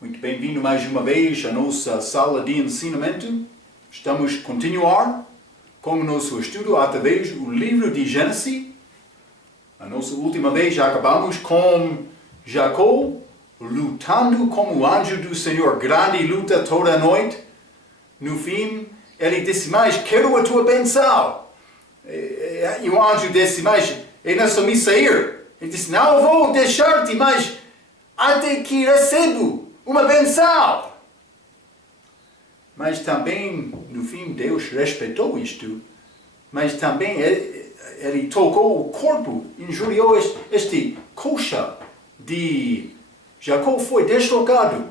Muito bem-vindo mais uma vez à nossa sala de ensinamento. Estamos a continuar com o nosso estudo através do livro de Gênesis. A nossa última vez já acabamos com Jacó lutando com o anjo do Senhor. Grande luta toda a noite. No fim, ele disse, mas quero a tua benção. E o anjo disse, mas é não me sair. Ele disse, não vou deixar-te, mas até que recebo uma benção. Mas também, no fim, Deus respeitou isto. Mas também ele tocou o corpo, injuriou este coxa de Jacó, foi deslocado.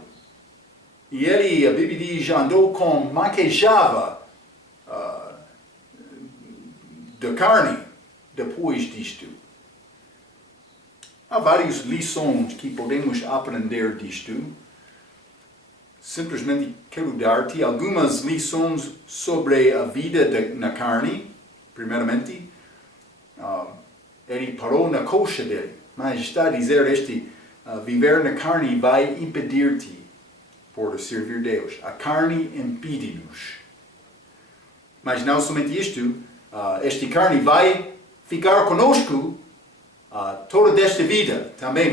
E ele, a Bíblia diz, andou com maquejava de carne depois disto. Há várias lições que podemos aprender disto. Simplesmente quero dar-te algumas lições sobre a vida na carne. Primeiramente, ele parou na coxa dele. Mas está a dizer viver na carne vai impedir-te por servir Deus. A carne impede-nos. Mas não somente isto, esta carne vai ficar conosco toda esta vida. Também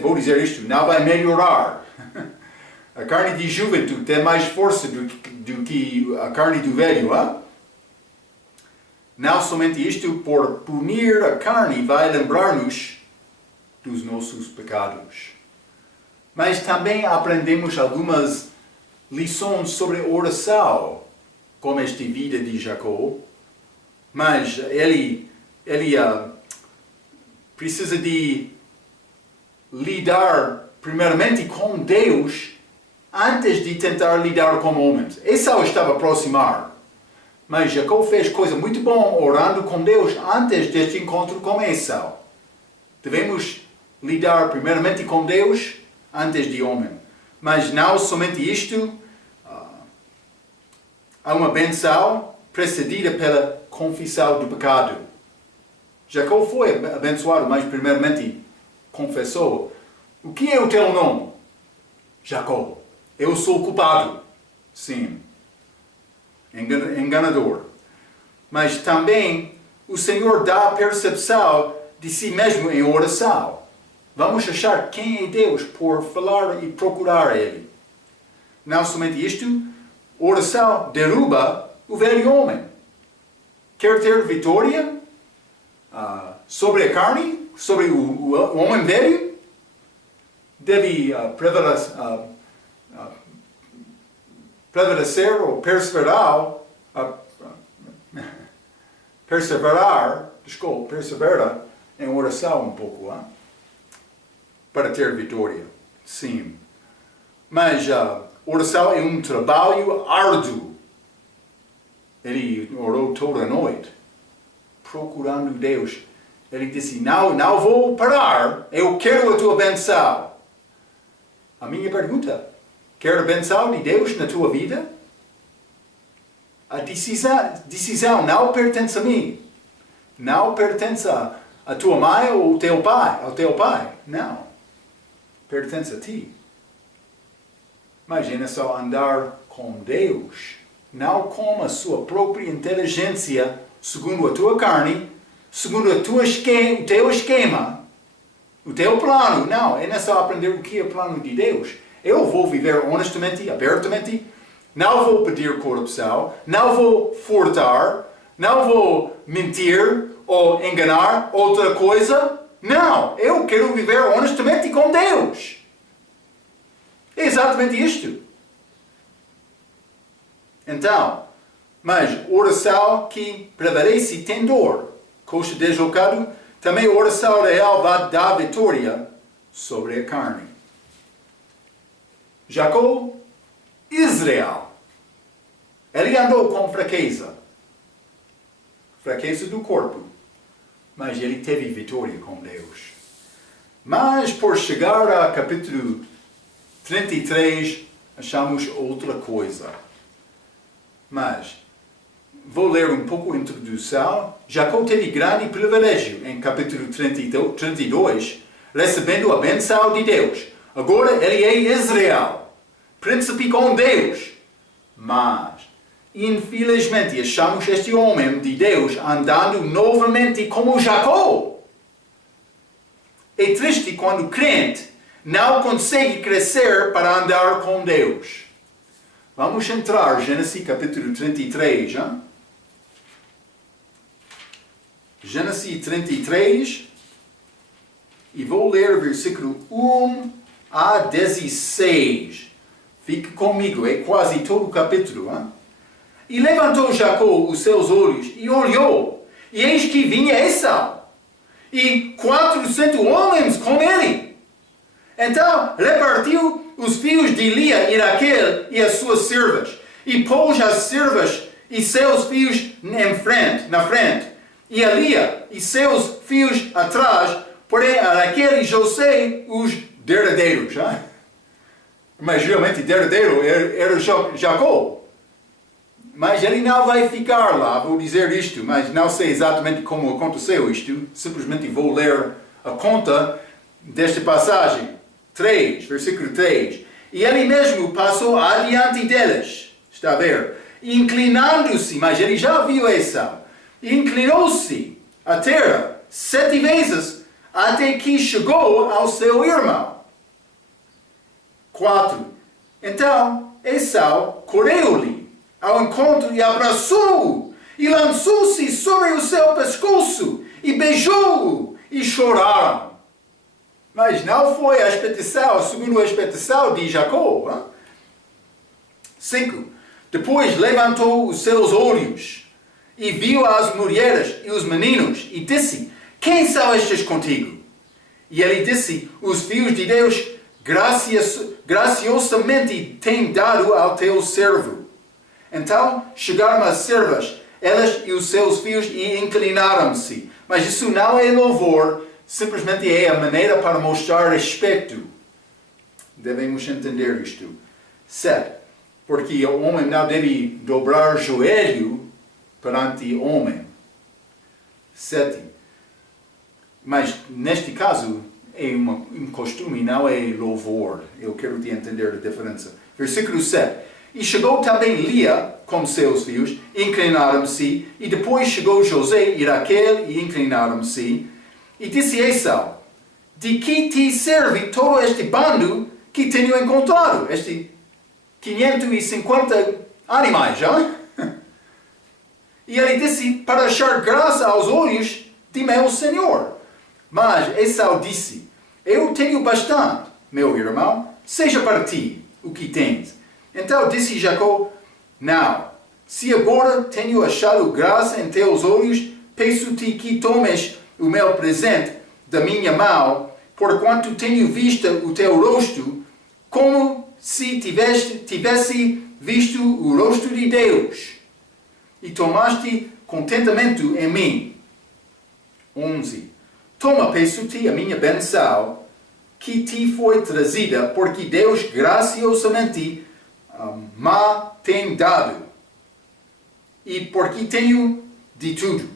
vou dizer isto, não vai melhorar. A carne de juventude tem mais força do que a carne do velho. Não somente isto, por punir a carne vai lembrar-nos dos nossos pecados. Mas também aprendemos algumas lições sobre oração, como esta vida de Jacó. Mas ele precisa de lidar primeiramente com Deus antes de tentar lidar com homens. Esau estava a aproximar, mas Jacó fez coisa muito boa orando com Deus antes deste encontro com Esau. Devemos lidar primeiramente com Deus antes de homem. Mas não somente isto, há uma benção precedida pela confissão do pecado. Jacó foi abençoado, mas primeiramente confessou. O que é o teu nome? Jacó. Eu sou culpado. Sim. Enganador. Mas também o Senhor dá a percepção de si mesmo em oração. Vamos achar quem é Deus por falar e procurar Ele. Não somente isto, oração derruba o velho homem. Quer ter vitória sobre a carne, sobre o homem velho? Deve prevalecer ou perseverar em oração um pouco, para ter vitória. Sim. Mas oração é um trabalho árduo. Ele orou toda a noite, procurando Deus. Ele disse, não vou parar, eu quero a tua benção. A minha pergunta, quer a benção de Deus na tua vida? A decisão não pertence a mim. Não pertence a tua mãe ou ao teu pai. Não. Pertence a ti. Imagina só andar com Deus, não com a sua própria inteligência, segundo a tua carne, segundo o teu esquema, o teu plano. Não, é só aprender o que é o plano de Deus. Eu vou viver honestamente, abertamente, não vou pedir corrupção, não vou furtar, não vou mentir ou enganar outra coisa. Não, eu quero viver honestamente com Deus. É exatamente isto. Então, mas oração que prevalece tem dor. Coxa deslocado, também oração real vai dar vitória sobre a carne. Jacó, Israel. Ele andou com fraqueza do corpo, mas ele teve vitória com Deus. Mas por chegar a capítulo 33, achamos outra coisa. Mas vou ler um pouco a introdução. Jacó teve grande privilégio em capítulo 32, recebendo a benção de Deus. Agora ele é Israel. príncipe com Deus. Mas, infelizmente, achamos este homem de Deus andando novamente como Jacó. É triste quando o crente não consegue crescer para andar com Deus. Vamos entrar em Gênesis capítulo 33. Hein? Gênesis 33. E vou ler versículo 1 a 16. Fique comigo, é quase todo o capítulo. Hein? E levantou Jacó os seus olhos e olhou, e eis que vinha Esaú, e 400 homens com ele. Então repartiu os filhos de Lia e Raquel e as suas servas, e pôs as servas e seus filhos na frente, e a Lia e seus filhos atrás, porém a Raquel e José os derradeiros. Hein? Mas realmente derradeiro era Jacó. Mas ele não vai ficar lá, vou dizer isto, mas não sei exatamente como aconteceu isto. Simplesmente vou ler a conta desta passagem. 3, versículo 3. E ele mesmo passou adiante deles. Está a ver? Inclinando-se, mas ele já viu essa. Inclinou-se à terra 7 vezes, até que chegou ao seu irmão. 4. Então, Esaú correu-lhe ao encontro e abraçou-o, e lançou-se sobre o seu pescoço, e beijou-o, e choraram. Mas não foi a expectação, segundo a expectação de Jacó. 5. Depois levantou os seus olhos, e viu as mulheres e os meninos, e disse: quem são estes contigo? E ele disse: os filhos de Deus graciosamente têm dado ao teu servo. Então chegaram as servas, elas e os seus filhos, e inclinaram-se. Mas isso não é louvor, simplesmente é a maneira para mostrar respeito. Devemos entender isto. 7. Porque o homem não deve dobrar o joelho perante o homem. 7. Mas neste caso é um costume, não é louvor. Eu quero te entender a diferença. Versículo 7. E chegou também Lia com seus filhos, inclinaram-se, e depois chegou José e Raquel e inclinaram-se, e disse Esaú: de que te serve todo este bando que tenho encontrado? Este 550 animais, já? E ele disse: para achar graça aos olhos de meu Senhor. Mas Esaú disse: eu tenho bastante, meu irmão, seja para ti o que tens. Então disse Jacó: não, se agora tenho achado graça em teus olhos, peço-te que tomes o meu presente da minha mão, porquanto tenho visto o teu rosto, como se tivesse visto o rosto de Deus, e tomaste contentamento em mim. 11. Toma, peço-te, a minha benção, que te foi trazida, porque Deus graciosamente me tem dado, e porque tenho de tudo.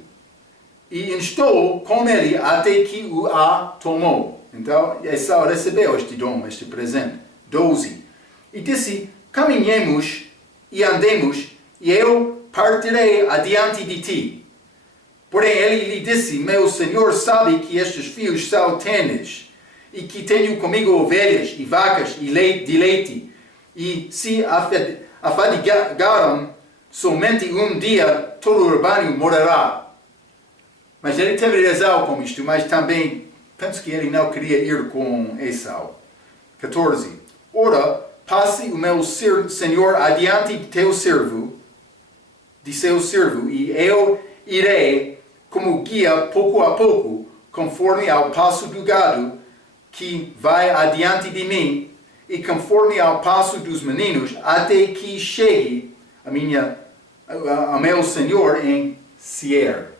E estou com ele até que o tomou. Então, Esaú recebeu este dom, este presente. 12. E disse: caminhemos e andemos, e eu partirei adiante de ti. Porém ele lhe disse: meu senhor sabe que estes filhos são tenes, e que tenho comigo ovelhas e vacas e de leite, e se afadigaram somente um dia, todo o rebanho morará. Mas ele teve razão com isto, mas também penso que ele não queria ir com Esaú. 14. Ora, passe o meu senhor adiante de teu servo, de seu servo, e eu irei como guia pouco a pouco, conforme ao passo do gado que vai adiante de mim, e conforme ao passo dos meninos, até que chegue a meu senhor em Seir.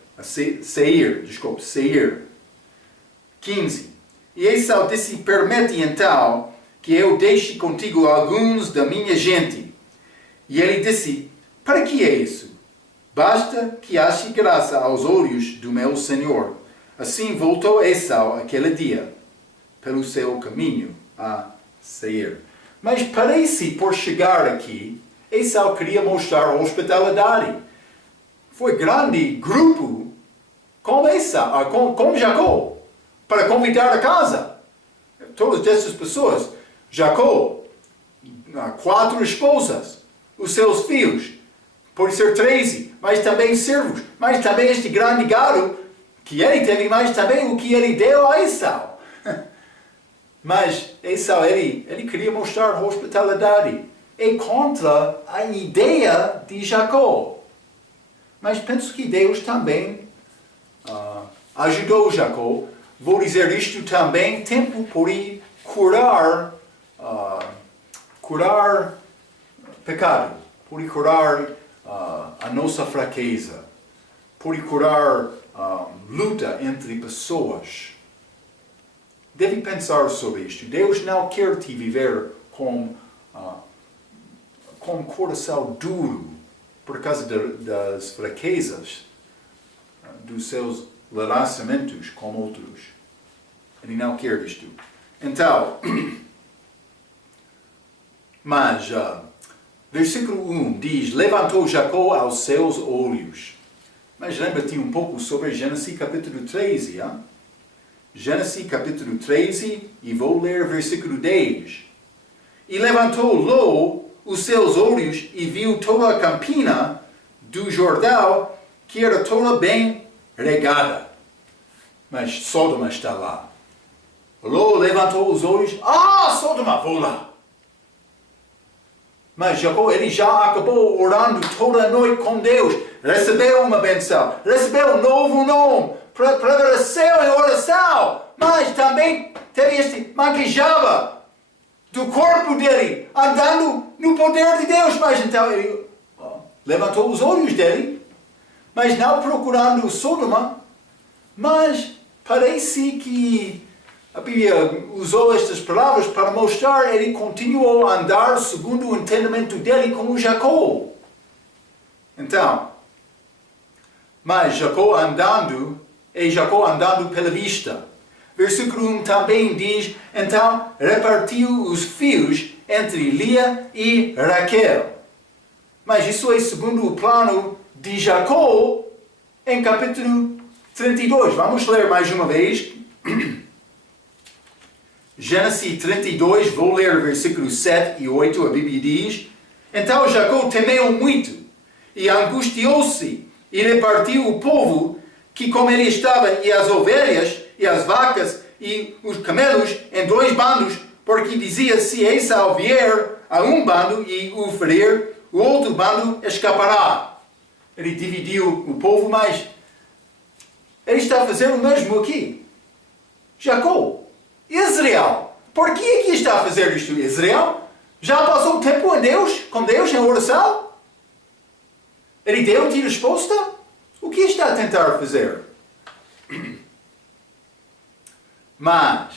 15. E Esaú disse: permite então que eu deixe contigo alguns da minha gente. E ele disse: para que é isso? Basta que ache graça aos olhos do meu senhor. Assim voltou Esaú aquele dia, pelo seu caminho a Seir. Mas parece, por chegar aqui, Esaú queria mostrar hospitalidade. Foi grande grupo com Esaú, com Jacó, para convidar a casa. Todas essas pessoas. Jacó, 4 esposas, os seus filhos, pode ser 13, mas também servos, mas também este grande gado que ele teve, mas também o que ele deu a Esaú. Mas Esaú, ele queria mostrar hospitalidade. É contra a ideia de Jacó. Mas penso que Deus também ajudou Jacó. Vou dizer isto também, tempo pode curar pecado, pode curar a nossa fraqueza, pode curar luta entre pessoas. Deve pensar sobre isto. Deus não quer te viver com coração duro por causa das fraquezas dos seus relacionamentos com outros. Ele não quer isto. Então, mas versículo 1 diz: levantou Jacó aos seus olhos. Mas lembra-te um pouco sobre Gênesis capítulo 13, hein? Gênesis capítulo 13, e vou ler versículo 10. E levantou Ló os seus olhos e viu toda a campina do Jordão, que era toda bem regada. Mas Sodoma está lá. Ló levantou os olhos: Sodoma, vou lá. Mas Jacó, ele já acabou orando toda a noite com Deus. Recebeu uma benção, recebeu um novo nome, prevaleceu em oração, mas também teve este maquejava do corpo dele, andando no poder de Deus. Mas então ele levantou os olhos dele, mas não procurando Sodoma. Mas parece que a Bíblia usou estas palavras para mostrar que ele continuou a andar segundo o entendimento dele como Jacó. Então, mas Jacó andando pela vista. Versículo 1 também diz: então repartiu os fios entre Lia e Raquel. Mas isso é segundo o plano de Jacó em capítulo 32. Vamos ler mais uma vez. Gênesis 32, vou ler versículos 7 e 8, a Bíblia diz: então Jacó temeu muito e angustiou-se e repartiu o povo que com ele estava, e as ovelhas, e as vacas, e os camelos em 2 bandos, porque dizia: se Esaú vier a um bando e o ferir, o outro bando escapará. Ele dividiu o povo, mas ele está a fazer o mesmo aqui. Jacó, Israel, por que aqui está a fazer isto? Israel já passou tempo com Deus em oração? Ele deu-te resposta? O que está a tentar fazer? Mas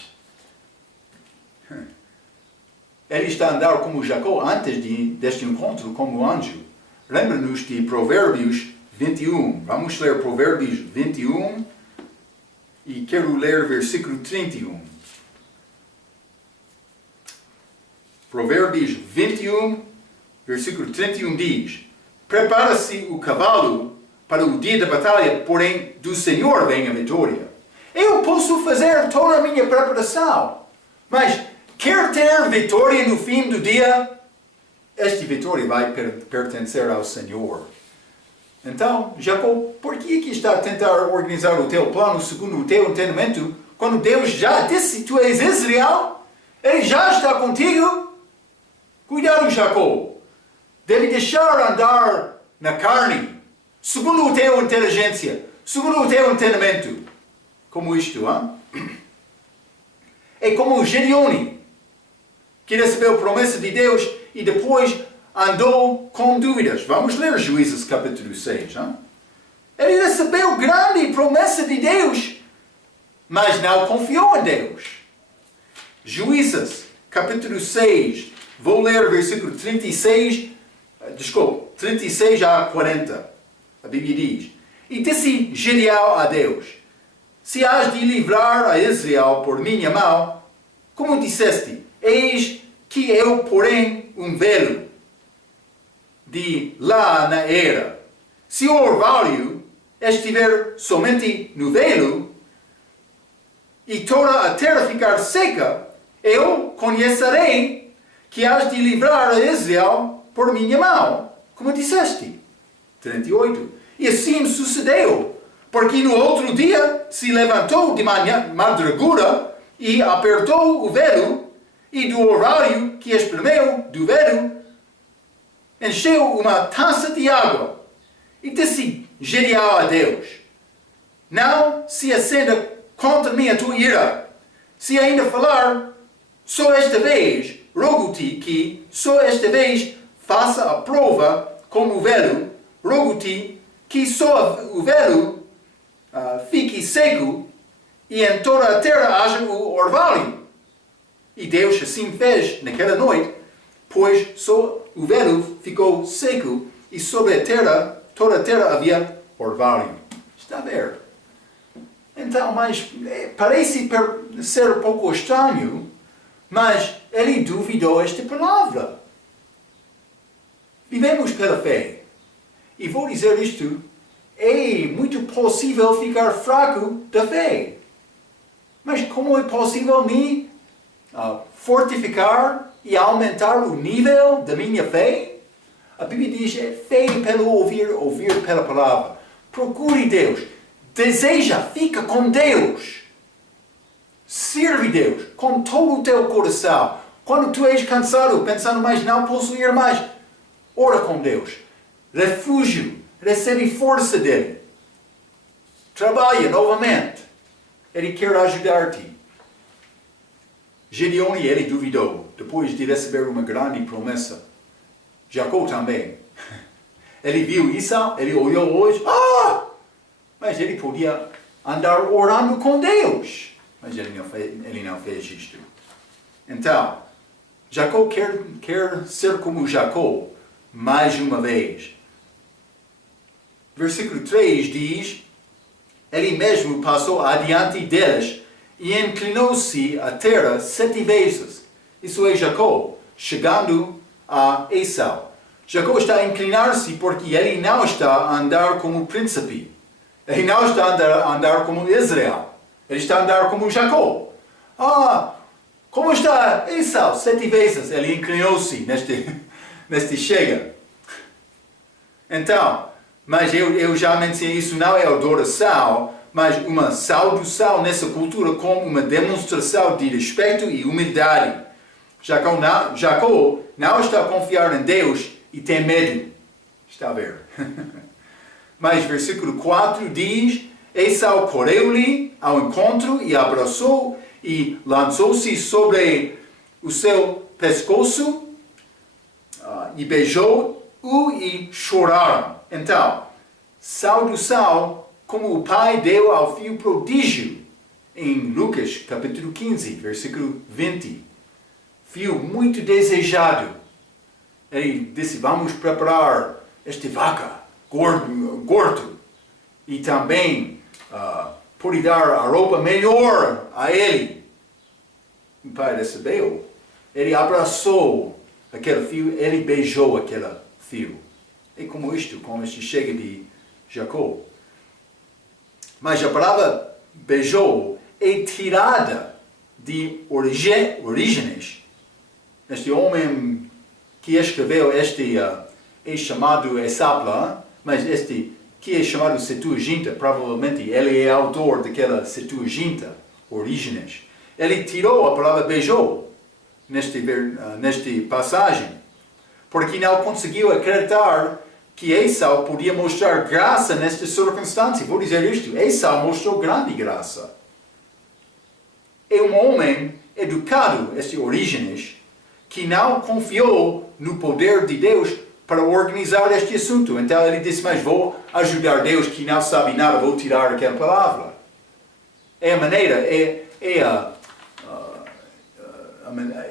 ele está a andar como Jacó antes deste encontro como anjo. Lembra-nos de Provérbios 21. Vamos ler Provérbios 21 e quero ler versículo 31. Provérbios 21, versículo 31 diz: prepara-se o cavalo para o dia da batalha, porém do Senhor vem a vitória. Eu posso fazer toda a minha preparação, mas quer ter vitória no fim do dia? Esta vitória vai pertencer ao Senhor. Então, Jacó, por que está a tentar organizar o teu plano segundo o teu entendimento, quando Deus já disse: tu és Israel? Ele já está contigo? Cuidado, Jacó. Deve deixar andar na carne, segundo o teu inteligência, segundo o teu entendimento. Como isto, hein? É como Gedeone, que recebeu a promessa de Deus e depois andou com dúvidas. Vamos ler Juízes capítulo 6. Hein? Ele recebeu grande promessa de Deus, mas não confiou em Deus. Juízes capítulo 6. Vou ler versículo 36 a 40. A Bíblia diz: e disse Gedeão a Deus: se has de livrar a Israel por minha mão, como disseste, eis que eu porém velo de lá na era. Se o orvalho estiver somente no velo, e toda a terra ficar seca, eu conhecerei que has de livrar a Israel por minha mão, como disseste. 38. E assim sucedeu, porque no outro dia se levantou de madrugada e apertou o velo, e do orvalho que espremeu do velo, encheu uma taça de água, e disse Gedeão a Deus: não se acenda contra mim a tua ira. Se ainda falar, só esta vez, rogo-te que, só esta vez, faça a prova como o velo. Rogo-te que só o velo fique seco e em toda a terra haja o orvalho. E Deus assim fez naquela noite, pois só o velo ficou seco e sobre a terra, toda a terra havia orvalho. Está a ver? Então, mas parece ser um pouco estranho, mas ele duvidou esta palavra. Vivemos pela fé. E vou dizer isto, é muito possível ficar fraco da fé. Mas como é possível me fortificar e aumentar o nível da minha fé? A Bíblia diz, é fé pelo ouvir, ouvir pela palavra. Procure Deus. Deseja, fica com Deus. Serve Deus com todo o teu coração. Quando tu és cansado, pensando mais, não posso ir mais, ora com Deus. Refúgio, recebe força dele. Trabalha novamente. Ele quer ajudar-te. Gedeão, ele duvidou, depois de receber uma grande promessa. Jacó também. Ele viu isso, ele olhou hoje, mas ele podia andar orando com Deus. Mas ele não fez isto. Então, Jacó quer ser como Jacó mais uma vez. Versículo 3 diz, ele mesmo passou adiante deles e inclinou-se à terra 7 vezes. Isso é Jacó, chegando a Esau. Jacó está a inclinar-se porque ele não está a andar como príncipe. Ele não está a andar como Israel. Ele está a andar como Jacó. Como está Esau? 7 vezes ele inclinou-se neste chega. Então, mas eu já mencionei isso, não é adoração, mas uma saudação nessa cultura como uma demonstração de respeito e humildade. Jacó não está a confiar em Deus e tem medo. Está a ver? Mas versículo 4 diz, Esau correu-lhe ao encontro e abraçou e lançou-se sobre o seu pescoço e beijou-o e choraram. Então, saudação como o pai deu ao filho prodígio em Lucas capítulo 15, versículo 20. Filho muito desejado. Ele disse, vamos preparar esta vaca gordo e também pode dar a roupa melhor a ele. O pai recebeu. Ele abraçou aquele filho, ele beijou aquele filho. É como este chega de Jacó. Mas a palavra beijou é tirada de Orígenes. Este homem que escreveu é chamado Esapla, mas este que é chamado Septuaginta, provavelmente ele é autor daquela Septuaginta, Orígenes. Ele tirou a palavra beijou neste passagem, porque não conseguiu acreditar que Esau podia mostrar graça nesta circunstância. Vou dizer isto, Esau mostrou grande graça. É um homem educado, este Orígenes, que não confiou no poder de Deus para organizar este assunto. Então ele disse, mas vou ajudar Deus que não sabe nada, vou tirar aquela palavra. É a maneira,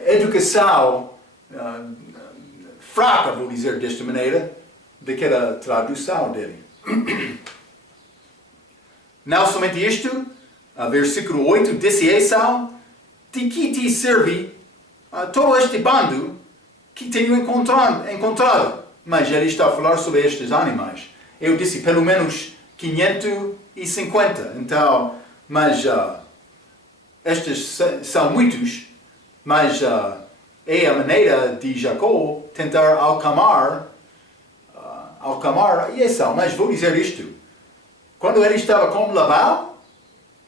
a educação fraca, vou dizer desta maneira, daquela tradução dele. Não somente isto, versículo 8, disse Esau, de que te serve todo este bando que tenho encontrado. Mas ele está a falar sobre estes animais. Eu disse pelo menos 550. Então, mas estes são muitos. Mas é a maneira de Jacó tentar alcamar, e essa. Mas vou dizer isto. Quando ele estava com Labão,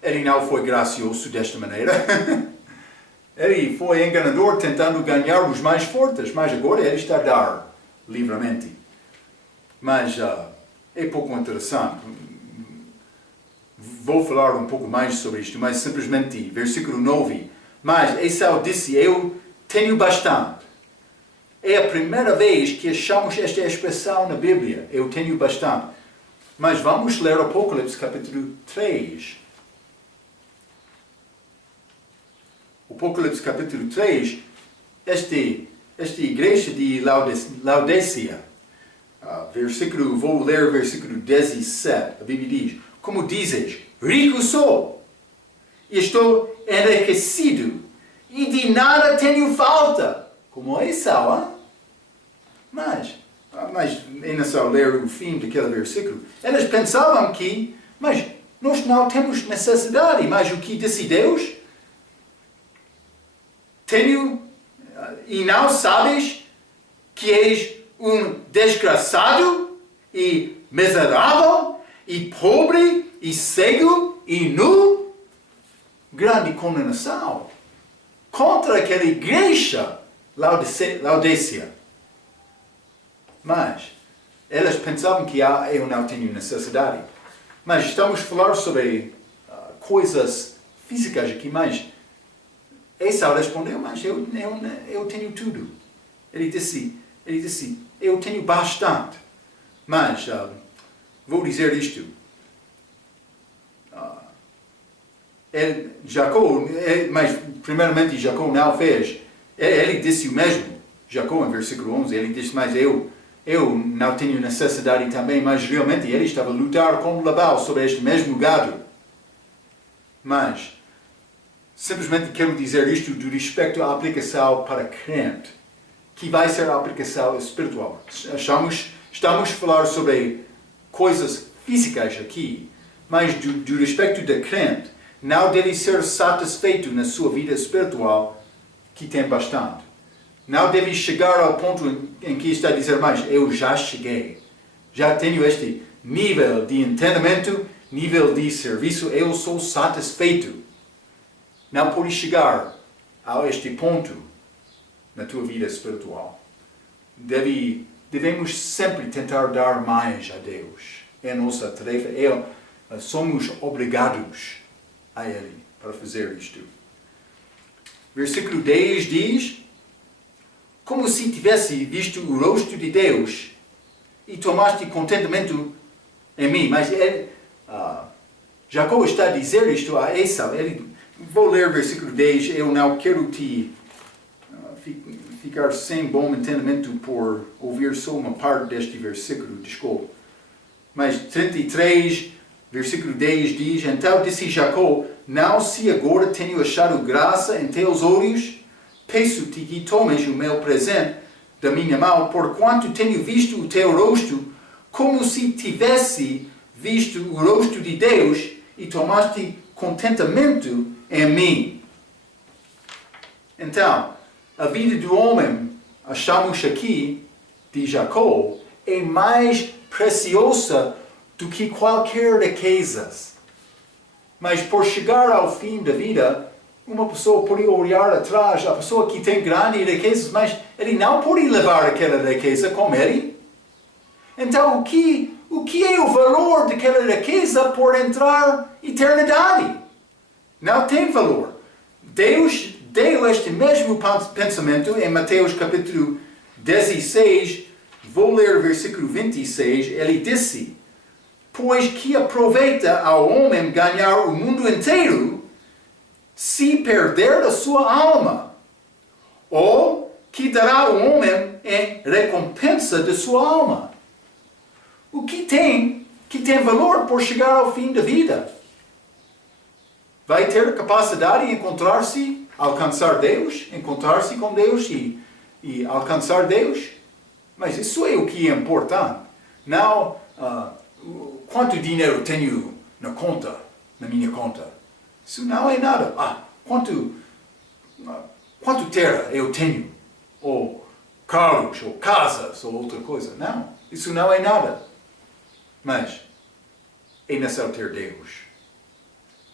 ele não foi gracioso desta maneira. Ele foi enganador tentando ganhar os mais fortes, mas agora ele está a dar livremente. Mas é pouco interessante. Vou falar um pouco mais sobre isto, mas simplesmente, versículo 9. Mas Esaú disse, eu tenho bastante. É a primeira vez que achamos esta expressão na Bíblia, eu tenho bastante. Mas vamos ler Apocalipse capítulo 3. Apocalipse capítulo 3, esta igreja de Laodicea, vou ler o versículo 17, a Bíblia diz, como dizes, rico sou, e estou enriquecido, e de nada tenho falta, como Esaú, mas é necessário ler o fim daquele versículo. Eles pensavam que, mas nós não temos necessidade, mas o que disse Deus? E não sabes que és um desgraçado e miserável e pobre e cego e nu? Grande condenação contra aquela igreja Laodicea. Mas eles pensavam que eu não tenho necessidade. Mas estamos a falar sobre coisas físicas aqui, mas Esaú respondeu, mas eu tenho tudo. Ele disse, eu tenho bastante. Mas, vou dizer isto. Mas primeiramente Jacó não fez. Ele disse o mesmo. Jacó, em versículo 11, ele disse, mas eu não tenho necessidade também, mas realmente ele estava a lutar com Labão sobre este mesmo gado. Mas, simplesmente quero dizer isto do respeito à aplicação para crente, que vai ser a aplicação espiritual. Estamos a falar sobre coisas físicas aqui, mas do respeito da crente, não deve ser satisfeito na sua vida espiritual, que tem bastante. Não deve chegar ao ponto em que está a dizer, mas eu já cheguei. Já tenho este nível de entendimento, nível de serviço, eu sou satisfeito. Não pode chegar a este ponto na tua vida espiritual. Devemos sempre tentar dar mais a Deus. É nossa tarefa. Somos obrigados a Ele para fazer isto. Versículo 10 diz, como se tivesse visto o rosto de Deus e tomaste contentamento em mim. Mas Jacó está a dizer isto a Esaú. Vou ler o versículo 10, eu não quero te ficar sem bom entendimento por ouvir só uma parte deste versículo, desculpa. Mas 33, versículo 10 diz, então disse Jacó, não se agora tenho achado graça em teus olhos, peço-te que tomes o meu presente da minha mão, porquanto tenho visto o teu rosto, como se tivesse visto o rosto de Deus, e tomaste contentamento em mim. Então, a vida do homem, achamos aqui, de Jacó, é mais preciosa do que qualquer riquezas. Mas por chegar ao fim da vida, uma pessoa pode olhar atrás, a pessoa que tem grandes riquezas, mas ele não pode levar aquela riqueza com ele. Então, o que é o valor daquela riqueza por entrar eternidade? Não tem valor. Deus deu este mesmo pensamento em Mateus capítulo 16, vou ler o versículo 26, ele disse, pois que aproveita ao homem ganhar o mundo inteiro, se perder a sua alma, ou que dará ao homem em recompensa de sua alma. O que tem valor por chegar ao fim da vida? vai ter a capacidade de encontrar-se, alcançar Deus, encontrar-se com Deus e alcançar Deus. Mas isso é o que é importante. Não quanto dinheiro tenho na minha conta. Isso não é nada. Quanto terra eu tenho? Ou carros, ou casas, ou outra coisa. Não, isso não é nada. Mas é necessário ter Deus.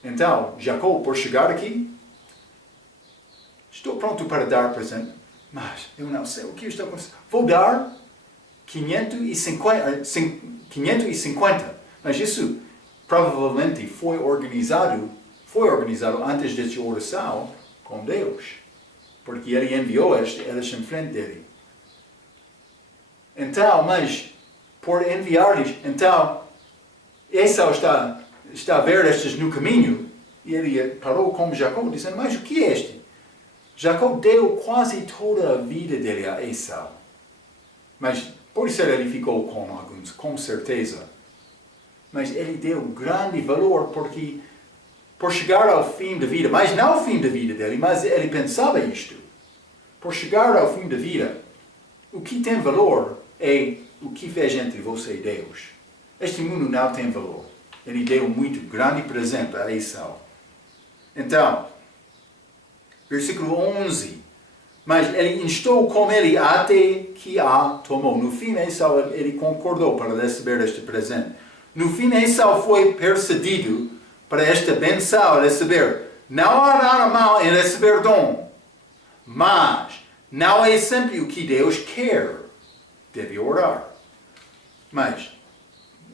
Então, Jacó, por chegar aqui, estou pronto para dar presente, mas eu não sei o que está acontecendo. Vou dar 550, mas isso provavelmente foi organizado antes dessa oração com Deus, porque ele enviou eles em frente dele. Então, mas por enviar-lhes, então Esau está a ver estes no caminho, e ele parou com Jacó, dizendo, mas o que é este? Jacó deu quase toda a vida dele a Esau. Mas, por isso ele ficou com alguns, com certeza. Mas ele deu grande valor, porque por chegar ao fim da vida, mas não ao fim da vida dele, mas ele pensava isto. Por chegar ao fim da vida, o que tem valor é o que fez entre você e Deus. Este mundo não tem valor. Ele deu muito grande presente a Esau. Então, versículo 11. Mas ele instou com ele até que a tomou. No fim, Esau ele concordou para receber este presente. No fim, Esau foi persuadido para esta benção receber. Não há nada mal em receber dom. Mas não é sempre o que Deus quer. Deve orar. Mas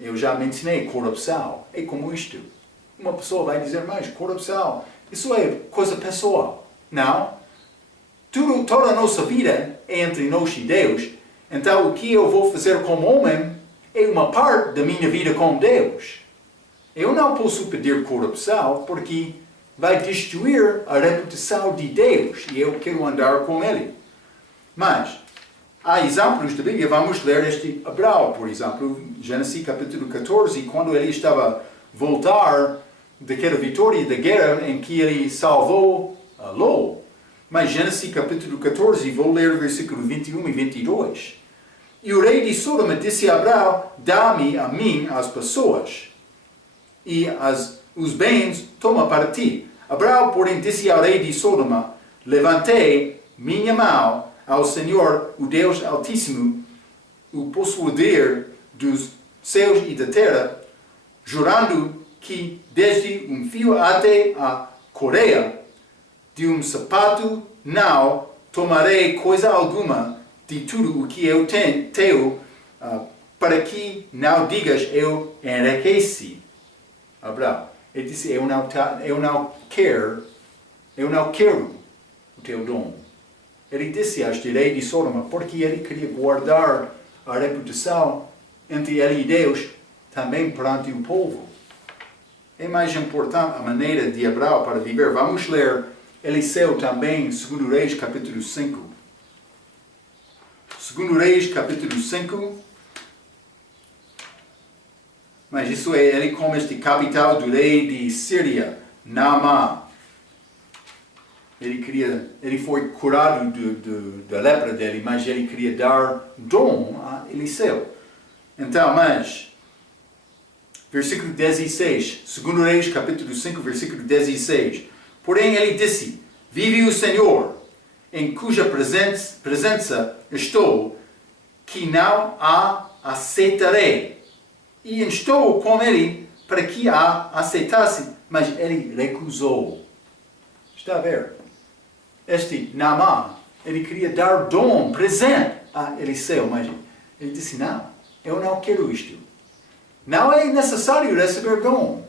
eu já mencionei corrupção. É como isto. Uma pessoa vai dizer, mas corrupção, isso é coisa pessoal. Não. Toda a nossa vida é entre nós e Deus. Então o que eu vou fazer como homem é uma parte da minha vida com Deus. Eu não posso pedir corrupção porque vai destruir a reputação de Deus e eu quero andar com Ele. Mas há exemplos da Bíblia, vamos ler este Abraão, por exemplo, Gênesis capítulo 14, quando ele estava a voltar daquela vitória da guerra em que ele salvou Ló. Mas Gênesis capítulo 14, vou ler versículo 21 e 22. E o rei de Sodoma disse a Abraão, dá-me a mim as pessoas, e os bens toma para ti. Abraão, porém, disse ao rei de Sodoma, levantei minha mão ao Senhor, o Deus Altíssimo, o possuidor dos céus e da terra, jurando que desde um fio até a coreia de um sapato não tomarei coisa alguma de tudo o que eu tenho, para que não digas eu enriqueci. Abraão, ele disse, eu não quero o teu dom. Ele disse a este rei de Sodoma, porque ele queria guardar a reputação entre ele e Deus, também perante o povo. É mais importante a maneira de Abraão para viver. Vamos ler Eliseu também, 2 Reis, capítulo 5. 2 Reis, capítulo 5. Mas isso é ele como este capital do rei de Síria, Naamã. Ele foi curado da lepra dele, mas ele queria dar dom a Eliseu. Então, mas, versículo 16, 2 Reis, capítulo 5, versículo 16. Porém ele disse, vive o Senhor, em cuja presença estou, que não a aceitarei. E instou com ele para que a aceitasse, mas ele recusou. Está a ver? Este Naamã, ele queria dar dom, presente a Eliseu, mas ele disse, não, eu não quero isto. Não é necessário receber dom.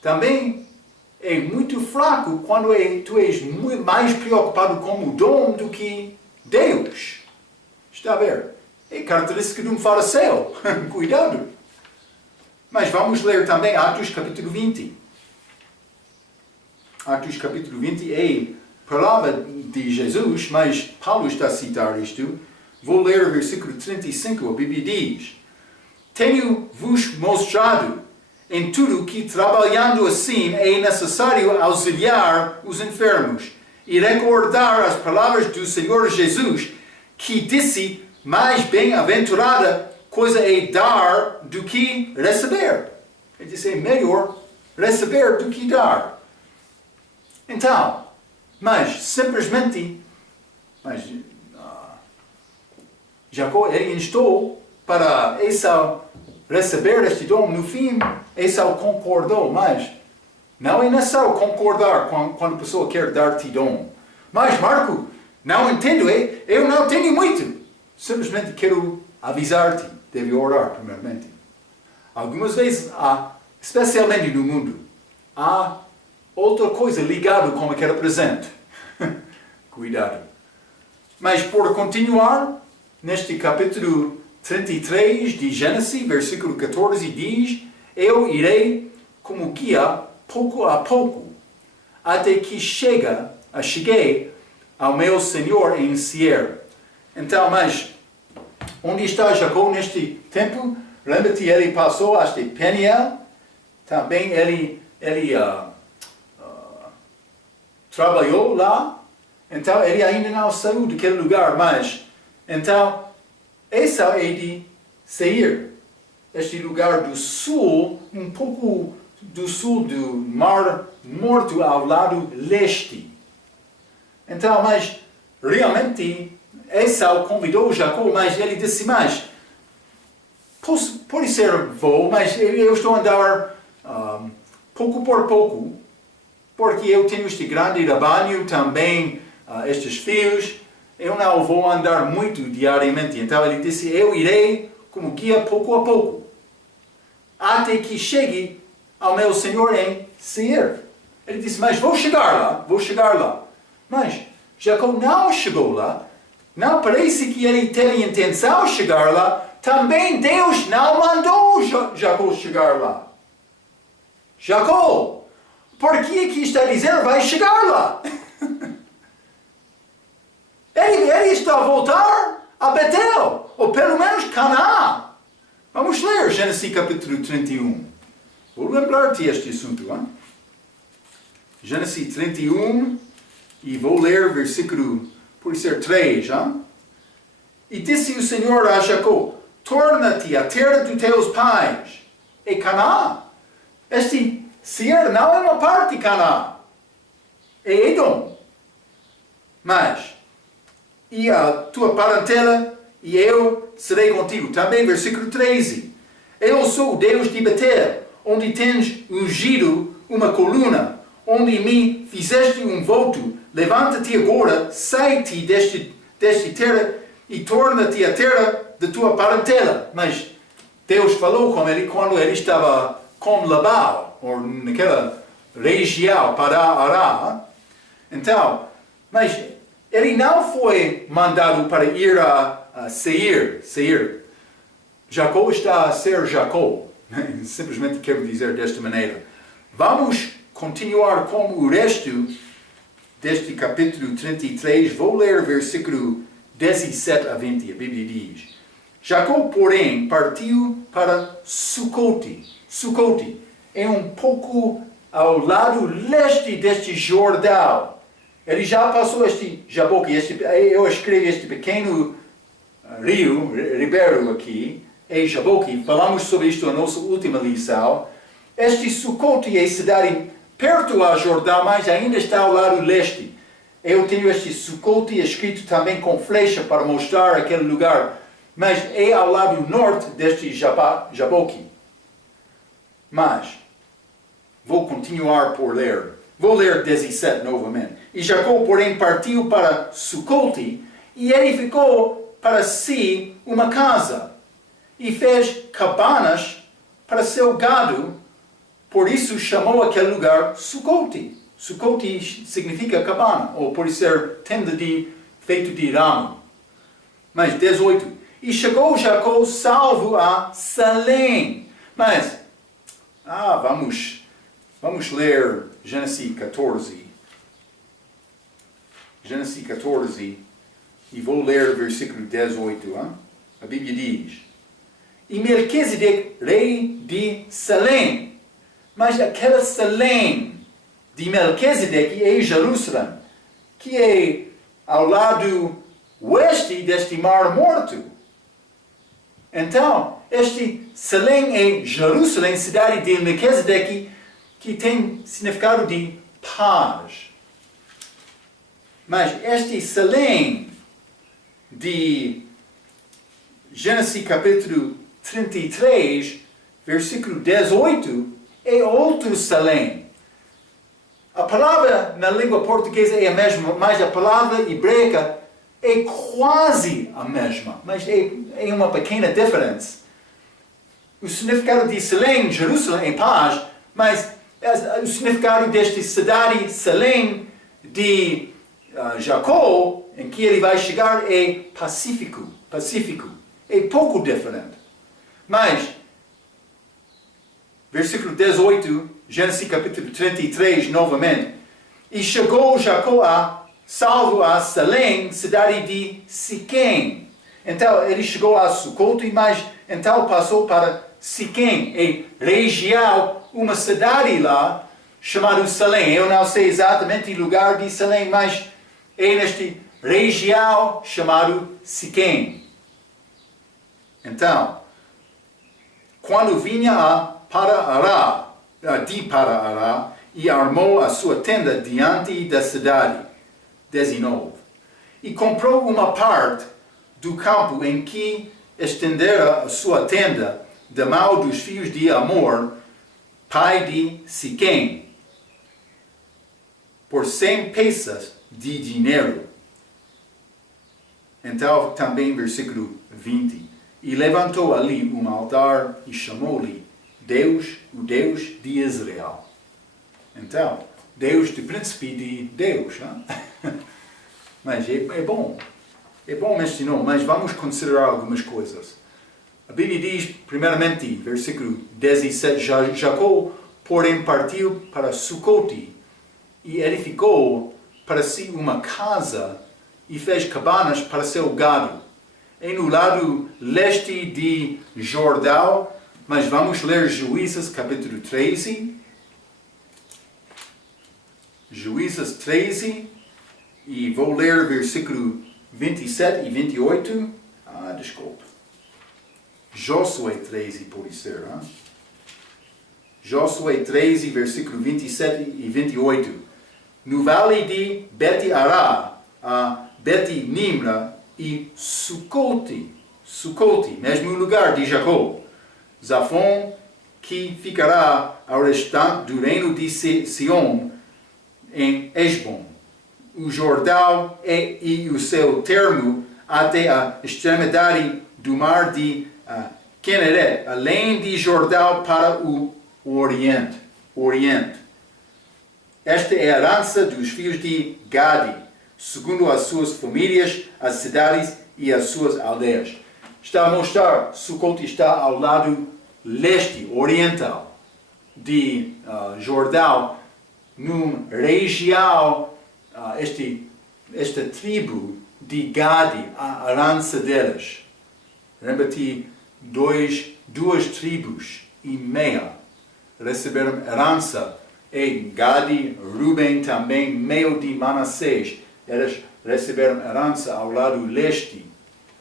Também é muito fraco quando tu és mais preocupado com o dom do que Deus. Está a ver? É característica de um fariseu. Cuidado. Mas vamos ler também Atos capítulo 20. Atos capítulo 20 é palavra de Jesus, mas Paulo está a citar isto. Vou ler o versículo 35, a Bíblia diz, tenho-vos mostrado em tudo que, trabalhando assim, é necessário auxiliar os enfermos e recordar as palavras do Senhor Jesus, que disse, mais bem-aventurada coisa é dar do que receber. Ele disse, é melhor receber do que dar. Então, mas simplesmente, Jacó, ele instou para Esaú receber este dom. No fim, Esaú concordou, mas não é necessário concordar quando a pessoa quer dar-te dom. Mas, Marco, não entendo, eu não tenho muito. Simplesmente quero avisar-te, deve orar primeiramente. Algumas vezes, especialmente no mundo, há outra coisa ligada com aquele presente. Cuidado. Mas, por continuar, neste capítulo 33 de Gênesis, versículo 14, diz, eu irei como guia pouco a pouco, até que cheguei ao meu Senhor em Seir. Então, mas, onde está Jacó neste tempo? Lembra-te, ele passou até Peniel, também ele trabalhou lá, então ele ainda não saiu daquele lugar, mas, então, Esaú é de Seir, este lugar do sul, um pouco do sul do Mar Morto ao lado leste. Então, mas realmente Esaú convidou Jacó, mas ele disse, mas pode ser vou, mas eu estou a andar pouco por pouco, porque eu tenho este grande rebanho também, estes filhos, eu não vou andar muito diariamente. Então ele disse, eu irei como guia pouco a pouco, até que chegue ao meu Senhor em Seir. Ele disse, mas vou chegar lá. Mas Jacó não chegou lá, não parece que ele teve intenção de chegar lá, também Deus não mandou Jacó chegar lá. Jacó, por que está dizendo vai chegar lá? Ele está a voltar a Betel, ou pelo menos Canaã. Vamos ler Gênesis capítulo 31. Vou lembrar-te este assunto. Hein? Gênesis 31, e vou ler versículo, por ser 3. Hein? E disse o Senhor a Jacó, torna-te a terra dos teus pais, e Canaã. Este Seir não é uma parte de Canaã, é Edom. Mas, e a tua parentela, e eu serei contigo. Também, versículo 13. Eu sou o Deus de Betel, onde tens ungido uma coluna, onde me fizeste um voto. Levanta-te agora, sai-te deste terra e torna-te a terra de tua parentela. Mas Deus falou com ele quando ele estava com Labão, ou naquela região para Ará. Então, mas ele não foi mandado para ir a Seir. Jacó está a ser Jacó. Simplesmente quero dizer desta maneira. Vamos continuar com o resto deste capítulo 33. Vou ler versículo 17 a 20. A Bíblia diz, Jacó, porém, partiu para Sucote. Sucote é um pouco ao lado leste deste Jordão. Ele já passou este Jaboque, eu escrevi este pequeno ribeiro aqui, é Jaboque. Falamos sobre isto na nossa última lição. Este Sucote é a cidade perto ao Jordão, mas ainda está ao lado leste. Eu tenho este Sucote escrito também com flecha para mostrar aquele lugar, mas é ao lado norte deste Jaboque. Mas, vou continuar por ler. Vou ler 17 novamente. E Jacó, porém, partiu para Sucote, e edificou para si uma casa, e fez cabanas para seu gado, por isso chamou aquele lugar Sucote. Sucote significa cabana, ou pode ser tenda feito de ramo. Mas 18. E chegou Jacó salvo a Salém. Mas, vamos ler Gênesis 14. Gênesis 14, e vou ler o versículo 18. Hein? A Bíblia diz, e Melquisedeque, rei de Salém, Mas aquela Salém de Melquisedeque é Jerusalém, que é ao lado oeste deste Mar Morto. Então, este Salém é Jerusalém, cidade de Melquisedeque, que tem significado de paz. Mas este Salém de Gênesis capítulo 33, versículo 18, é outro Salém. A palavra na língua portuguesa é a mesma, mas a palavra hebraica é quase a mesma, mas é uma pequena diferença. O significado de Salém, Jerusalém, é paz, mas o significado desta cidade, Salém, de Jacó, em que ele vai chegar, é pacífico. É pouco diferente. Mas, versículo 18, Gênesis capítulo 33, novamente. E chegou Jacó salvo a Salém, cidade de Siquém. Então, ele chegou a Sucote, mas então passou para Siquém, e região, uma cidade lá, chamada Salém. Eu não sei exatamente o lugar de Salém, mas é nesta região chamado Siquém. Então, quando vinha de Ará, e armou a sua tenda diante da cidade, 19. E comprou uma parte do campo em que estendera a sua tenda, da mão dos filhos de Amor, pai de Siquém, por 100 peças de dinheiro. Então, também versículo 20. E levantou ali um altar e chamou-lhe Deus, o Deus de Israel. Então, Deus do príncipe de Deus. Mas é bom. É bom mencionar, mas vamos considerar algumas coisas. A Bíblia diz, primeiramente, versículo 17, Jacó, porém, partiu para Sucote e edificou para si uma casa e fez cabanas para seu gado. É no lado leste de Jordão, mas vamos ler Juízes capítulo 13. Juízes 13, e vou ler versículo 27 e 28. Desculpa. Josué 13, pode ser. Josué 13, versículo 27 e 28. No vale de Bet-Ará, a Bet-Nimra e Sucote, mesmo lugar de Jacó. Zafon, que ficará ao restante do reino de Sion, em Esbom, o Jordão e o seu termo até a extremidade do mar de Queneret, além de Jordão para o Oriente. Esta é a herança dos filhos de Gade, segundo as suas famílias, as cidades e as suas aldeias. Está a mostrar, Sucote está ao lado leste, oriental, de Jordão, numa região, esta tribo de Gade, a herança delas. Lembra-te, duas tribos e meia receberam herança. E Gade, Ruben também, meio de Manassés. Elas receberam herança ao lado leste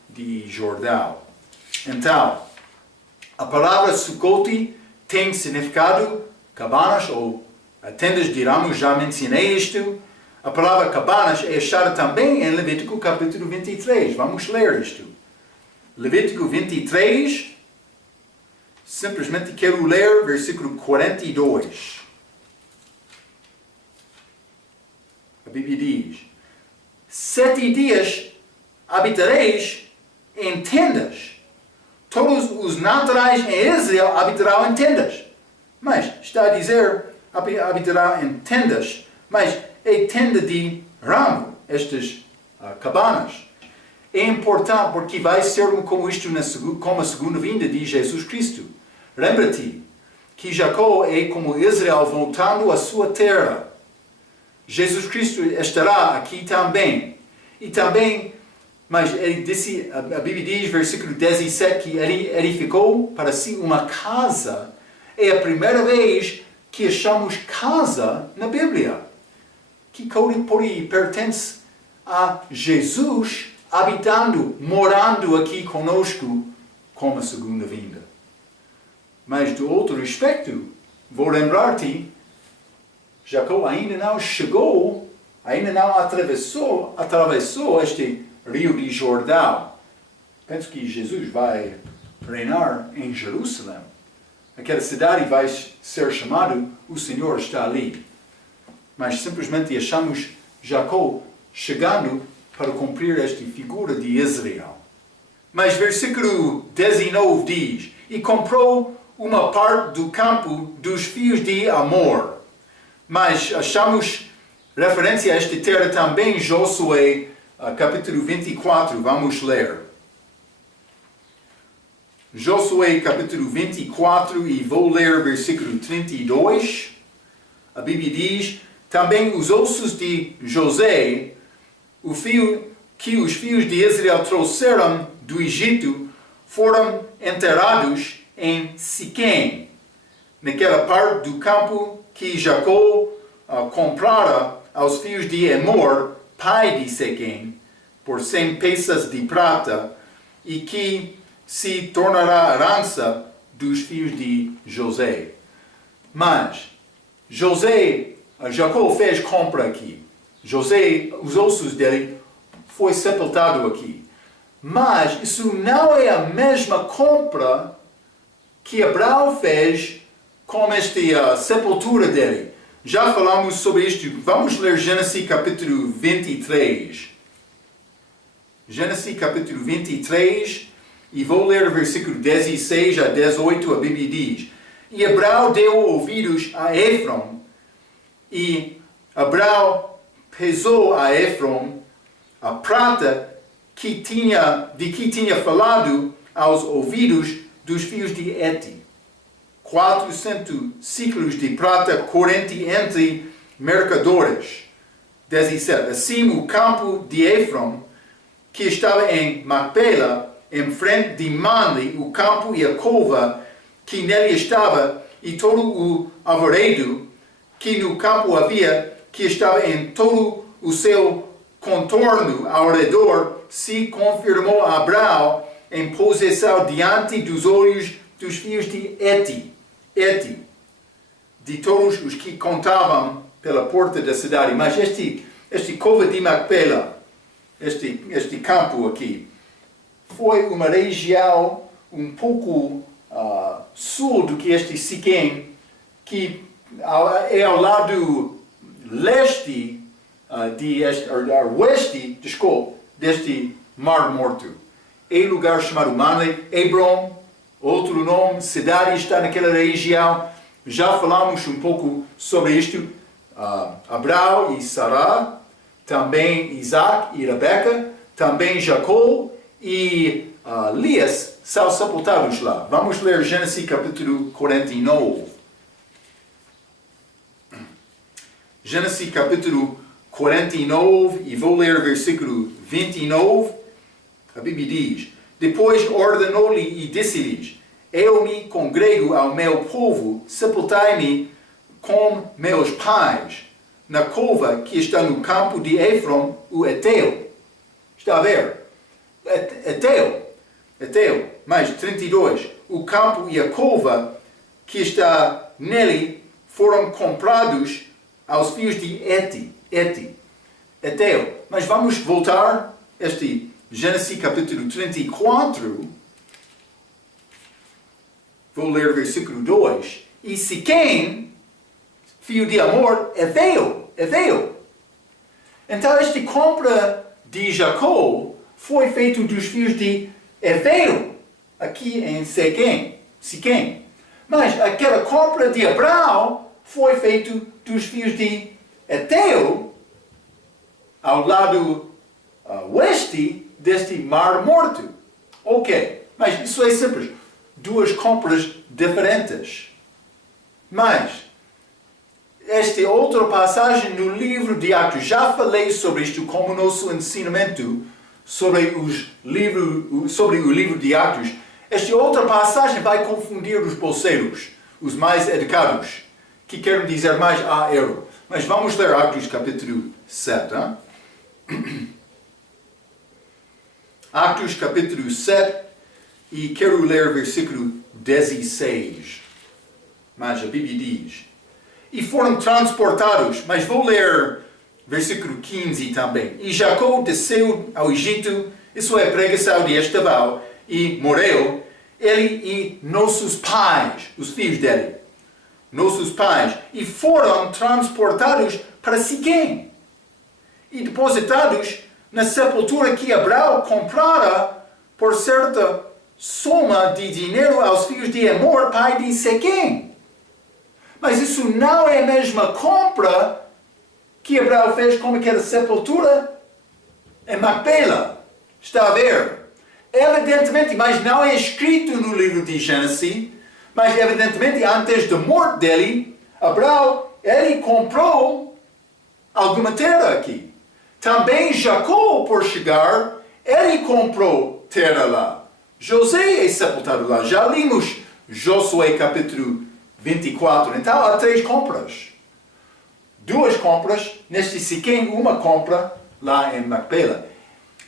de Jordão. Então, a palavra Sucote tem significado cabanas ou tendas de ramos, já mencionei isto. A palavra cabanas é achada também em Levítico capítulo 23. Vamos ler isto. Levítico 23, simplesmente quero ler versículo 42. A Bíblia diz: 7 dias habitareis em tendas. Todos os naturais em Israel habitarão em tendas. Mas está a dizer, habitará em tendas, mas é tenda de ramo, estas cabanas. É importante porque vai ser como isto como a segunda vinda de Jesus Cristo. Lembra-te que Jacó é como Israel voltando à sua terra. Jesus Cristo estará aqui também. E também, mas ele disse, a Bíblia diz, versículo 17, que ele edificou para si uma casa. É a primeira vez que achamos casa na Bíblia, que por aí pertence a Jesus habitando, morando aqui conosco como a segunda vinda. Mas do outro aspecto, vou lembrar-te, Jacó ainda não chegou, ainda não atravessou este rio de Jordão. Penso que Jesus vai reinar em Jerusalém. Aquela cidade vai ser chamada O Senhor está ali. Mas simplesmente achamos Jacó chegando para cumprir esta figura de Israel. Mas versículo 19 diz: e comprou uma parte do campo dos filhos de Amor. Mas achamos referência a esta terra também em Josué, capítulo 24, vamos ler. Josué capítulo 24 e vou ler versículo 32. A Bíblia diz: também os ossos de José, o filho que os filhos de Israel trouxeram do Egito, foram enterrados em Siquém, naquela parte do campo que Jacó comprara aos filhos de Amor, pai de Siquém, por 100 peças de prata, e que se tornará herança dos filhos de José. Mas Jacó fez compra aqui. José, os ossos dele foi sepultado aqui. Mas isso não é a mesma compra que Abraão fez com esta sepultura dele. Já falamos sobre isto. Vamos ler Gênesis capítulo 23. Gênesis capítulo 23, e vou ler o versículo 16 a 18, a Bíblia diz: e Abraão deu ouvidos a Efron, e Abraão pesou a Efron a prata de que tinha falado aos ouvidos dos filhos de Heti. 400 ciclos de prata corrente entre mercadores. 17. Assim o campo de Efron, que estava em Macpela, em frente de Manli, o campo e a cova que nele estava, e todo o arvoredo que no campo havia, que estava em todo o seu contorno ao redor, se confirmou a Abraão em possessão diante dos olhos dos filhos de Heti, de todos os que contavam pela porta da cidade. Mas este cova de Macpela, este campo aqui, foi uma região um pouco sul do que este Siquém, que é ao lado leste oeste, deste Mar Morto. É lugar chamado Manli, Hebron, outro nome, cidade está naquela região. Já falamos um pouco sobre isto. Abraão e Sará, também Isaac e Rebeca, também Jacó e Lias são sepultados lá. Vamos ler Gênesis capítulo 49. Gênesis capítulo 49, e vou ler o versículo 29. A Bíblia diz: depois ordenou-lhe e disse-lhes: eu me congrego ao meu povo, sepultai-me com meus pais, na cova que está no campo de Efron, o Eteu. Está a ver? Eteu. Mais 32. O campo e a cova que está nele foram comprados aos filhos de Eteu. Mas vamos voltar a este Gênesis capítulo 34. Vou ler o versículo 2. E Siquém, filho de Amor, é veio. Então esta compra de Jacó foi feita dos filhos de Eveu, aqui em Siquém. Mas aquela compra de Abraão foi feita dos filhos de Eteu, ao lado oeste deste Mar Morto. Ok, mas isso é simples. Duas compras diferentes. Mas esta outra passagem no livro de Atos, já falei sobre isto como nosso ensinamento sobre o livro de Atos. Esta outra passagem vai confundir os bolseiros, os mais educados, que querem dizer mais aero. Mas vamos ler Atos capítulo 7. Hein? Atos capítulo 7 e quero ler versículo 16. Mas a Bíblia diz: e foram transportados, mas vou ler versículo 15 também. E Jacó desceu ao Egito, isso é pregação de Estaval, e morreu, ele e nossos pais, os filhos dele, nossos pais, e foram transportados para Siquém e depositados na sepultura que Abraão comprara por certa soma de dinheiro aos filhos de Amor, pai de Siquém. Mas isso não é a mesma compra que Abraão fez com aquela sepultura em Macpela. Está a ver? Evidentemente, mas não é escrito no livro de Gênesis, mas evidentemente antes da morte dele, Abraão, ele comprou alguma terra aqui. Também Jacó, por chegar, ele comprou terra lá. José é sepultado lá. Já limos Josué capítulo 24. Então há 3 compras. 2 compras neste Siquém, uma compra lá em Macpela.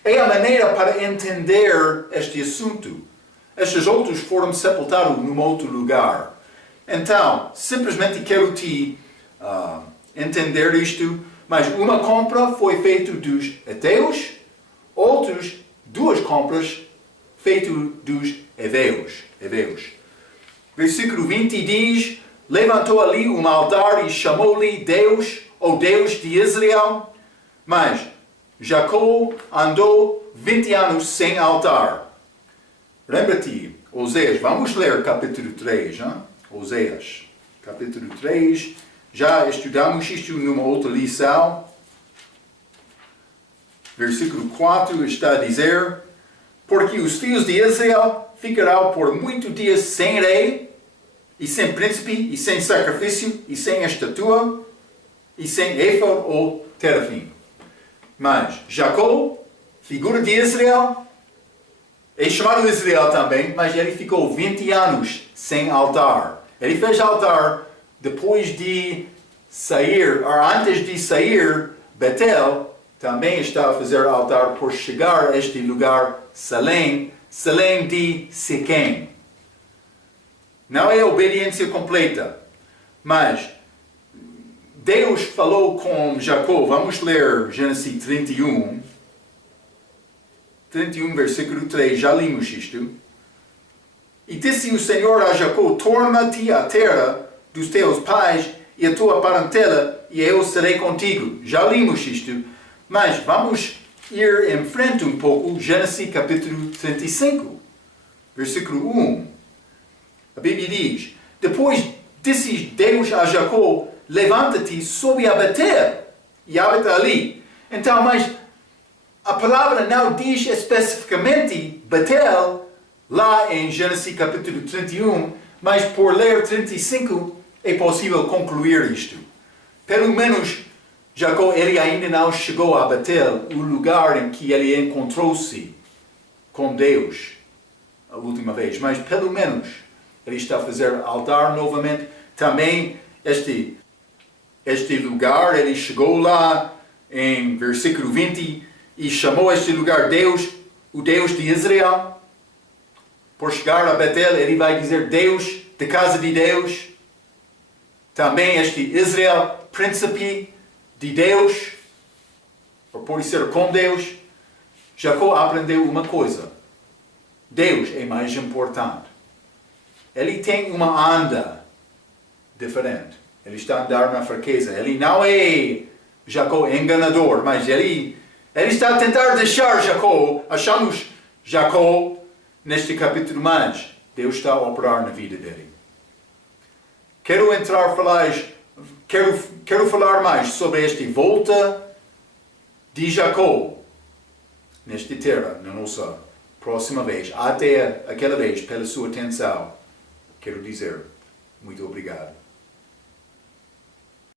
É a maneira para entender este assunto. Estes outros foram sepultados num outro lugar. Então, simplesmente quero te entender isto, mas uma compra foi feita dos ateus, outros 2 compras feitas dos heveus. Versículo 20 diz: levantou ali um altar e chamou-lhe Deus, ou Deus de Israel. Mas Jacó andou 20 anos sem altar. Lembra-te, Oséias, vamos ler capítulo 3, hein? Oséias, capítulo 3, já estudamos isto numa outra lição. Versículo 4 está a dizer: porque os filhos de Israel ficarão por muitos dias sem rei, e sem príncipe, e sem sacrifício, e sem estatua, e sem éfod ou terafim. Mas Jacó, figura de Israel, é chamado Israel também, mas ele ficou 20 anos sem altar. Ele fez altar depois de sair, ou antes de sair, Betel também está a fazer altar por chegar a este lugar, Salém de Siquém. Não é obediência completa, mas Deus falou com Jacó. Vamos ler Gênesis 31, versículo 3, já limos isto. E disse o Senhor a Jacó: torna-te à terra dos teus pais e a tua parentela, e eu serei contigo. Já limos isto, mas vamos ir em frente um pouco. Gênesis capítulo 35, versículo 1. A Bíblia diz: depois disse Deus a Jacó: levanta-te, sobe a Betel e habita ali. Então, mas a palavra não diz especificamente Betel lá em Gênesis capítulo 31, mas por ler 35 é possível concluir isto. Pelo menos Jacó, ele ainda não chegou a Betel, o lugar em que ele encontrou-se com Deus a última vez, mas pelo menos ele está a fazer altar novamente. Também este lugar, ele chegou lá em versículo 20 e chamou este lugar Deus, o Deus de Israel. Por chegar a Betel, ele vai dizer Deus, da casa de Deus. Também este Israel, príncipe de Deus, ou pode ser com Deus. Jacó aprendeu uma coisa: Deus é mais importante. Ele tem uma anda diferente. Ele está a andar na fraqueza. Ele não é Jacó enganador, mas ele está a tentar deixar Jacó. Achamos Jacó neste capítulo, mas Deus está a operar na vida dele. Quero falar mais sobre esta volta de Jacó nesta terra, na nossa próxima vez. Até aquela vez, pela sua atenção, quero dizer muito obrigado.